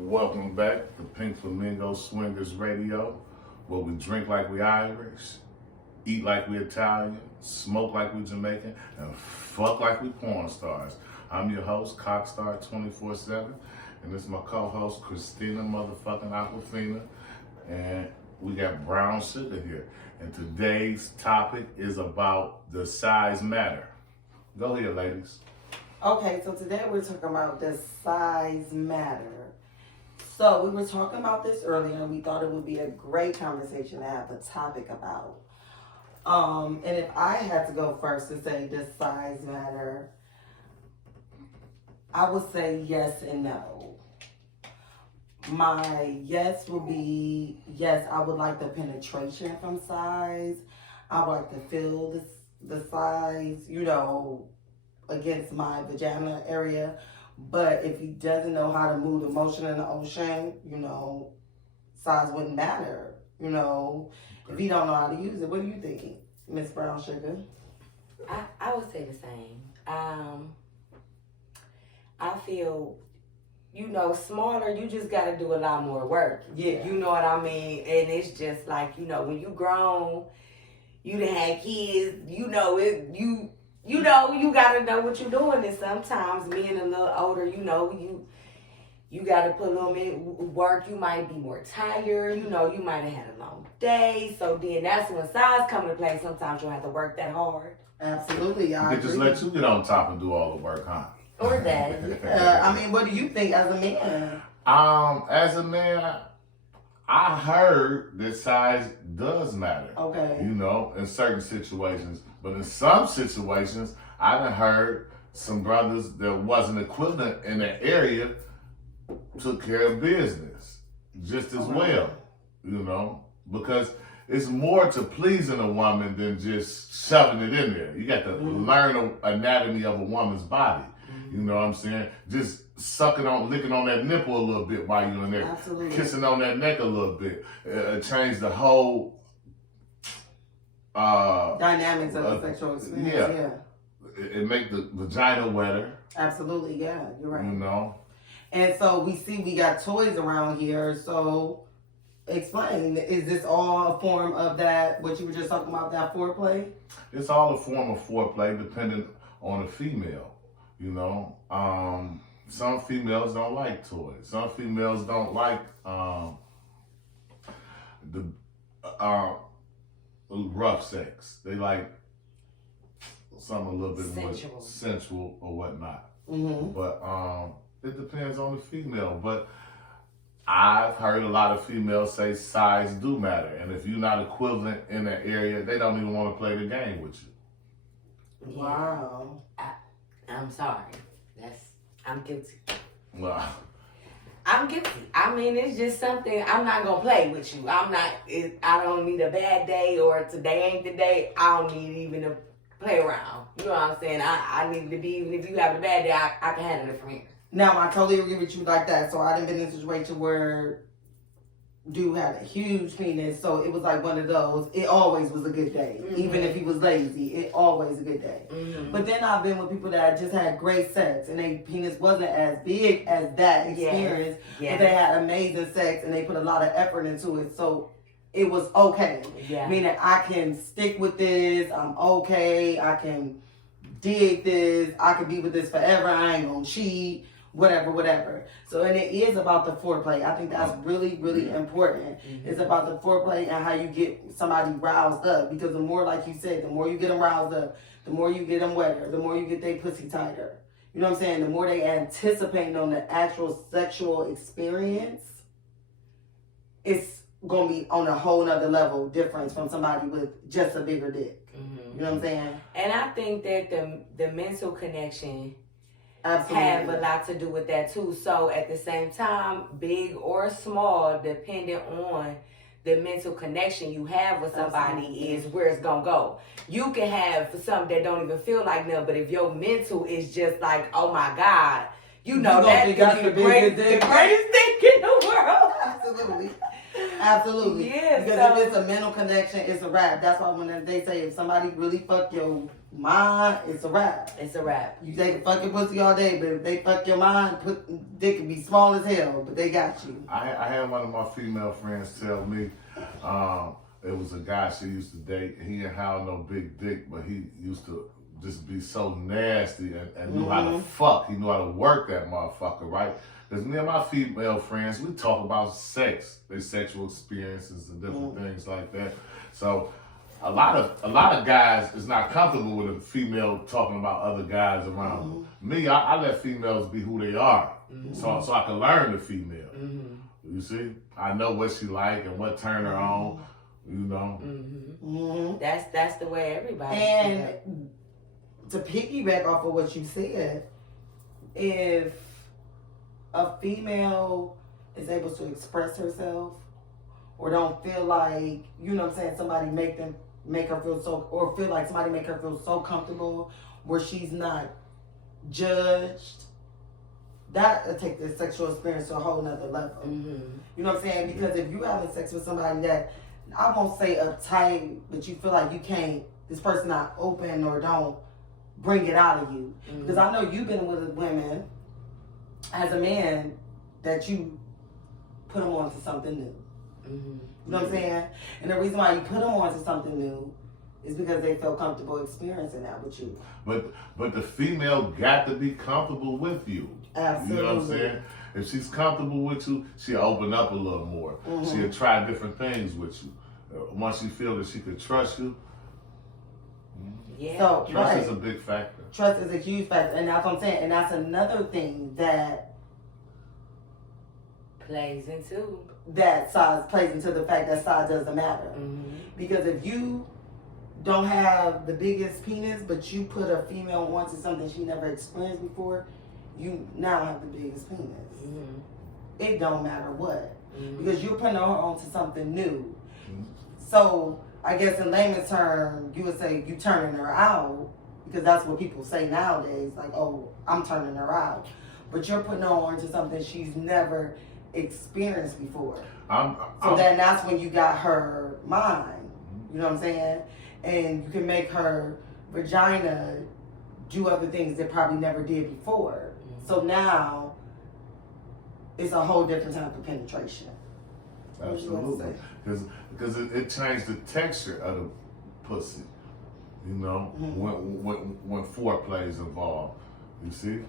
Welcome back to Pink Flamingo Swingers Radio, where we drink like we Irish, eat like we Italian, smoke like we Jamaican, and fuck like we porn stars. I'm your host, Cockstar 24/7, and this is my co-host, Christina motherfucking Aquafina, and we got Brown Sugar here. And today's topic is about the size matter. Go here, ladies. Okay, so today we're talking about the size matter. So we were talking about this earlier, and we thought it would be a great conversation to have the topic about. And if I had to go first to say the size matter, I would say yes and no. My yes would be yes. I would like the penetration from size. I would like to feel the size, against my vagina area. But if he doesn't know how to move the motion in the ocean, size wouldn't matter. If he don't know how to use it. What do you think, Miss Brown Sugar? I would say the same. I feel, smaller, you just got to do a lot more work. Yeah. You know what I mean? And it's just like, when you grown, you done had kids, you gotta know what you're doing. And sometimes being a little older, you gotta put a little bit work. You might be more tired. You might have had a long day. So then that's when size come into play. Sometimes you'll have to work that hard. Absolutely, I could just let you get on top and do all the work, huh? Or that. What do you think as a man? As a man, I heard that size does matter. Okay. In certain situations. But in some situations, I done heard some brothers that wasn't equivalent in that area took care of business just as well, because it's more to pleasing a woman than just shoving it in there. You got to learn the anatomy of a woman's body. You know what I'm saying? Just licking on that nipple a little bit while you're in there. Absolutely. Kissing on that neck a little bit. Change the whole dynamics of the sexual experience. Yeah. It make the vagina wetter. Absolutely, yeah, you're right. And so we got toys around here. So explain, is this all a form of that, what you were just talking about, that foreplay? It's all a form of foreplay depending on the female. Some females don't like toys. Some females don't like the rough sex. They like something a little bit more sensual or whatnot. Mm-hmm. But it depends on the female. But I've heard a lot of females say size do matter. And if you're not equivalent in that area, they don't even want to play the game with you. Wow. I'm sorry. I'm guilty. Wow. I'm guilty. It's just something, I'm not going to play with you. I don't need a bad day or today ain't the day. I don't need even to play around. You know what I'm saying? I need to be, even if you have a bad day, I can handle it from here. Now, I totally agree with you like that. So I done been in a situation where dude had a huge penis, so it was like one of those. It always was a good day, even if he was lazy. It always a good day. Mm-hmm. But then I've been with people that just had great sex, and their penis wasn't as big as that experience, but they had amazing sex, and they put a lot of effort into it. So it was okay. Yeah. Meaning I can stick with this. I'm okay. I can dig this. I can be with this forever. I ain't gonna cheat. Whatever. So, and it is about the foreplay. I think that's really, really important. Mm-hmm. It's about the foreplay and how you get somebody roused up. Because the more, like you said, the more you get them roused up, the more you get them wetter, the more you get their pussy tighter. You know what I'm saying? The more they anticipating on the actual sexual experience, it's going to be on a whole nother level difference from somebody with just a bigger dick. Mm-hmm. You know what I'm saying? And I think that the mental connection absolutely have a lot to do with that too. So at the same time, big or small, depending on the mental connection you have with somebody is where it's gonna go. You can have something that don't even feel like nothing, but if your mental is just like, oh my God, that could be the greatest thing in the world. Absolutely. Yeah. Because if it's a mental connection, it's a wrap. That's why when they say if somebody really fuck your Mine, it's a wrap. It's a wrap. You take a fucking pussy all day, but if they fuck your mind, they can be small as hell, but they got you. I had one of my female friends tell me, it was a guy she used to date. He didn't have no big dick, but he used to just be so nasty and knew how to fuck. He knew how to work that motherfucker, right? Because me and my female friends, we talk about sex, their sexual experiences and different things like that. So a lot of guys is not comfortable with a female talking about other guys around them. Me, I let females be who they are, so I can learn the female. You see, I know what she like and what turn her on. You know, That's the way everybody. And to piggyback off of what you said, if a female is able to express herself or don't feel like, you know what I'm saying, somebody make her feel so, or feel like somebody make her feel so comfortable where she's not judged, that'll take the sexual experience to a whole nother level. You know what I'm saying? Because if you having sex with somebody that, I won't say uptight, but you feel like you can't, this person not open or don't bring it out of you. Because I know you've been with women as a man that you put them on to something new. You know what I'm saying? And the reason why you put them on to something new is because they feel comfortable experiencing that with you. But the female got to be comfortable with you. Absolutely. You know what I'm saying? If she's comfortable with you, she'll open up a little more. She'll try different things with you. Once she feels that she could trust you, So, trust is a big factor. Trust is a huge factor, and that's what I'm saying. And that's another thing that plays into size plays into the fact that size doesn't matter. Because if you don't have the biggest penis, but you put a female onto something she never experienced before, you now have the biggest penis. It don't matter what, because you're putting her onto something new. So I guess in layman's term, you would say you turning her out, because that's what people say nowadays. Like, oh, I'm turning her out, but you're putting her onto something she's never experienced before. So then that's when you got her mind. You know what I'm saying? And you can make her vagina do other things that probably never did before. So now it's a whole different type of penetration. Absolutely. Because it changed the texture of the pussy. You know, when foreplay is involved. You see?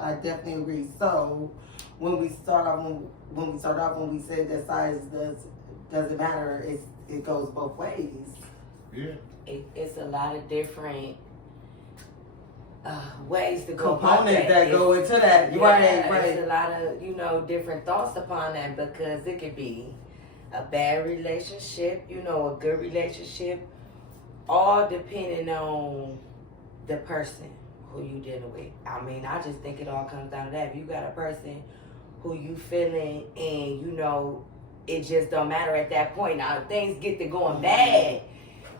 I definitely agree. So when we start off, when we said that size doesn't matter, it goes both ways. Yeah. It's a lot of different ways to go. Components that go into that. Yeah, Right. It's a lot of, different thoughts upon that, because it could be a bad relationship, a good relationship, all depending on the person who you dealing with. I mean, I just think it all comes down to that. If you got a person who you feeling and it just don't matter at that point. Now if things get to going bad,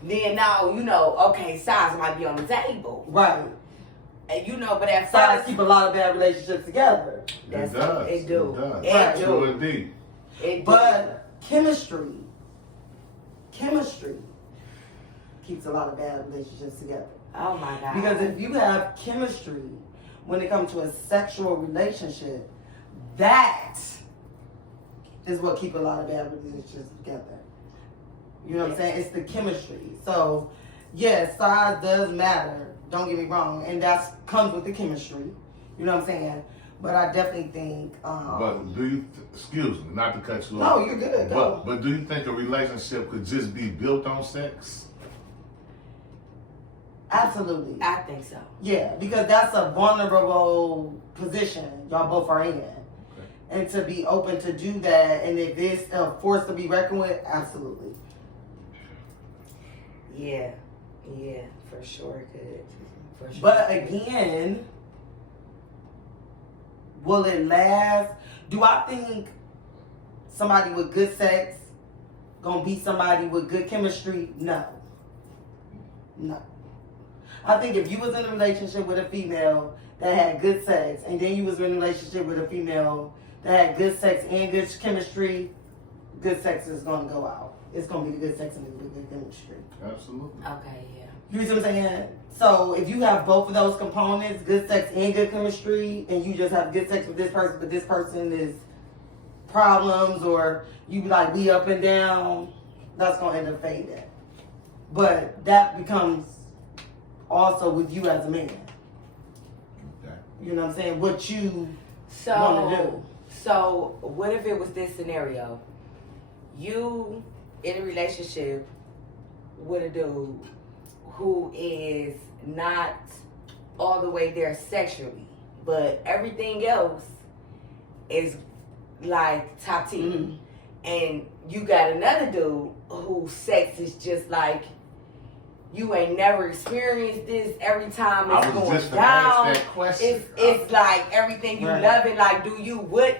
then now okay, size might be on the table. Right. And but at Size first keep a lot of bad relationships together. It does. It do. Right. True indeed. But chemistry keeps a lot of bad relationships together. Oh my God. Because if you have chemistry when it comes to a sexual relationship, that is what keep a lot of bad relationships together. You know what I'm saying? It's the chemistry. So, yes, size does matter. Don't get me wrong. And that comes with the chemistry. You know what I'm saying? But I definitely think... but do you... excuse me, not to cut you off. No, you're good. Go. But do you think a relationship could just be built on sex? Absolutely. I think so. Yeah, because that's a vulnerable position y'all both are in. And to be open to do that, and if it's a force to be reckoned with, absolutely. Yeah, for sure it could. For sure. But again, will it last? Do I think somebody with good sex gonna be somebody with good chemistry? No. I think if you was in a relationship with a female that had good sex, and then you was in a relationship with a female that had good sex and good chemistry, good sex is gonna go out. it's gonna be the good sex and the good chemistry. Absolutely. Okay, yeah. You see what I'm saying? So if you have both of those components, good sex and good chemistry, and you just have good sex with this person, but this person is problems, or you be like we up and down, that's gonna end up fading. But that becomes also with you as a man. Okay. You know what I'm saying? What you want to do. So what if it was this scenario? You in a relationship with a dude who is not all the way there sexually, but everything else is like top tier. Mhm. And you got another dude whose sex is just like you ain't never experienced this. Every time it's I was going just gonna down, ask that question. it's like everything you Right. love it. Like, do you what?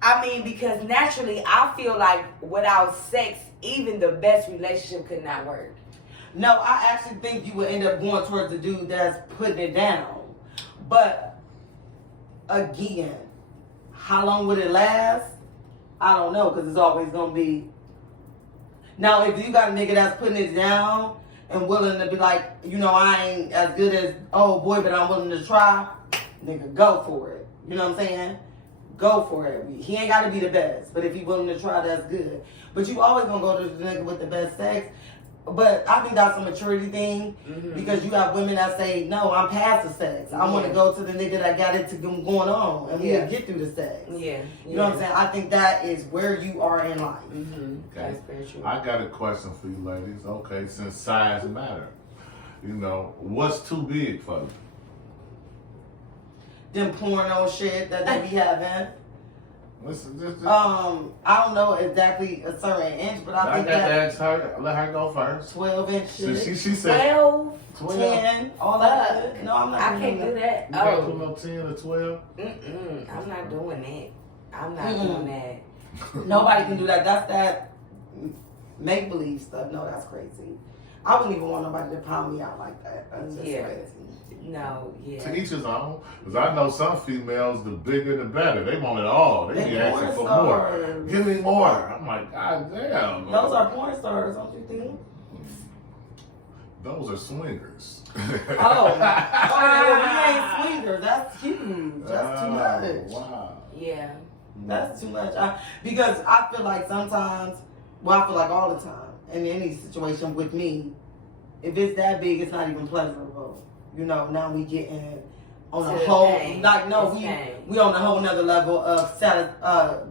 I mean, because naturally, I feel like without sex, even the best relationship could not work. No, I actually think you would end up going towards the dude that's putting it down. But again, how long would it last? I don't know, because it's always gonna be. Now, if you got a nigga that's putting it down and willing to be like, you know, I ain't as good as old boy, but I'm willing to try, nigga, go for it. You know what I'm saying? Go for it. He ain't got to be the best, but if he willing to try, that's good. But you always gonna go to the nigga with the best sex. But I think that's a maturity thing, because you have women that say, no, I'm past the sex. I want to go to the nigga that got it going on, and we'll get through the sex. Yeah. You know what I'm saying? I think that is where you are in life. Mm-hmm. That's very true. I got a question for you ladies. Okay, since size matter, you know, what's too big for you? Them porno shit that they be having. Listen, I don't know exactly a certain inch, but I I think got to that ask her. Let her go first. 12-inch shit. She said 12? 10, all that shit. No, I'm not I doing can't do that. you can't do Oh. no 10 or 12. I'm not doing that. I'm not doing that. Nobody can do that. That's that make-believe stuff. No, that's crazy. I wouldn't even want nobody to pound me out like that. That's just Yeah. crazy. No, yeah. To each his own. Because I know some females, the bigger the better. They want it all. They be asking for more. stars. Give me more. I'm like, God damn. Those are porn stars, don't you think? Those are swingers. Oh, well, we ain't swingers. That's huge. That's too much. Wow. Yeah. That's too much. Because I feel like sometimes, well, I feel like all the time, in any situation with me, if it's that big, it's not even pleasurable. You know, now we getting on a To whole, pain. like, no, It's pain. we on a whole nother level of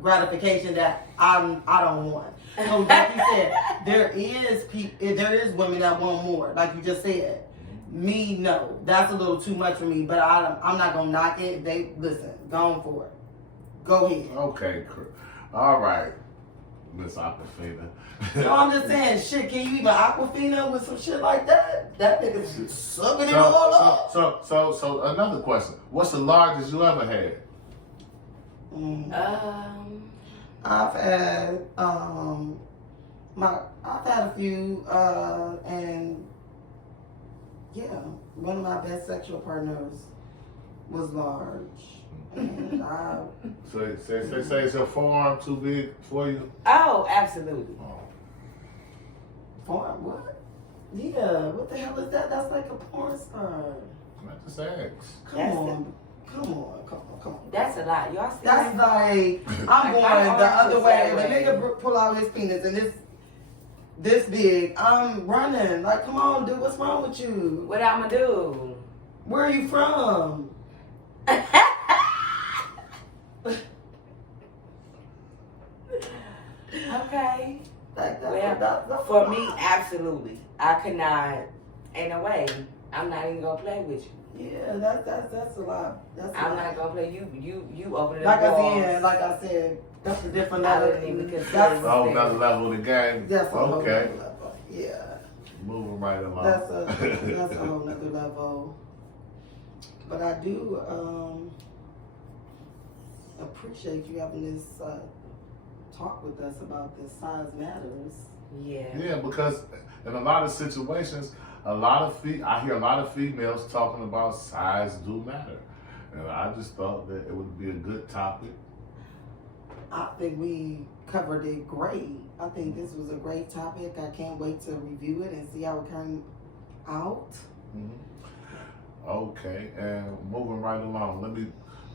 gratification that I don't want. So like you said, there is women that want more, like you just said. Me, no, that's a little too much for me. But I'm not gonna knock it. They listen, go on for it. Go ahead. Okay, all right, Miss Aquafina. No, I'm just saying, shit. Can you even Aquafina with some shit like that? That nigga's sucking it all up. So another question: what's the largest you ever had? I've had I've had a few, and yeah, one of my best sexual partners was large, and I. Say is your forearm too big for you? Oh, absolutely. Oh. Porn? What? Yeah, what the hell is that? That's like a porn star. I just asked. Come on. That's a lot. Y'all see That's that? like, I'm Like, going my the arms other is way. that If a way. nigga pull out his penis and this big, I'm running. Like, come on, dude, what's wrong with you? What I'ma do? Where are you from? Okay. Like, Well, for me, absolutely. I could not. Ain't no way. I'm not even gonna play with you. Yeah, that's a lot. That's a I'm lot. not gonna play. You open it Like up. I said, that's a different I level. wouldn't even consider That's it. Oh, another level of the game. a whole Okay. nother level. Yeah, Moving right along. that's a whole nother level. But I do appreciate you having this talk with us about this size matters. Yeah. Yeah, because in a lot of situations, I hear a lot of females talking about size do matter. And I just thought that it would be a good topic I think we covered it great. I think this was a great topic. I can't wait to review it and see how it came out. Okay, and moving right along, let me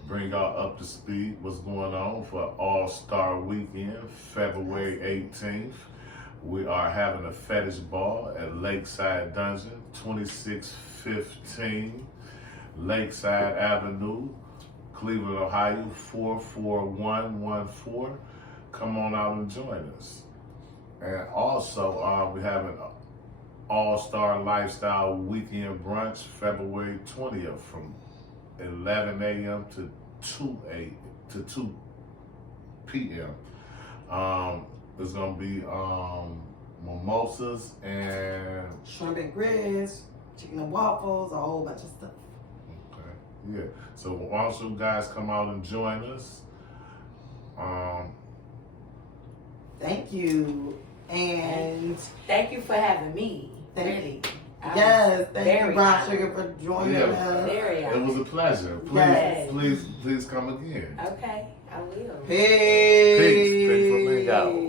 bring y'all up to speed what's going on for All-Star Weekend, February 18th. We are having a fetish ball at Lakeside Dungeon, 2615 Lakeside Avenue, Cleveland, Ohio, 44114. Come on out and join us. And also, we have an All-Star Lifestyle Weekend Brunch, February 20th from 11 a.m. to 2 p.m. There's gonna be mimosas and Shrimp and grits, chicken and waffles, a whole bunch of stuff. okay, yeah. So why don't you guys come out and join us? Thank you. And Thank you for having me. Thank- Really. yes, thank you, Brown honored. Sugar, for joining Yeah. us. Very It was a pleasure. Please, Yes. please come again. Okay, I will. Peace. Peace, Flamingo.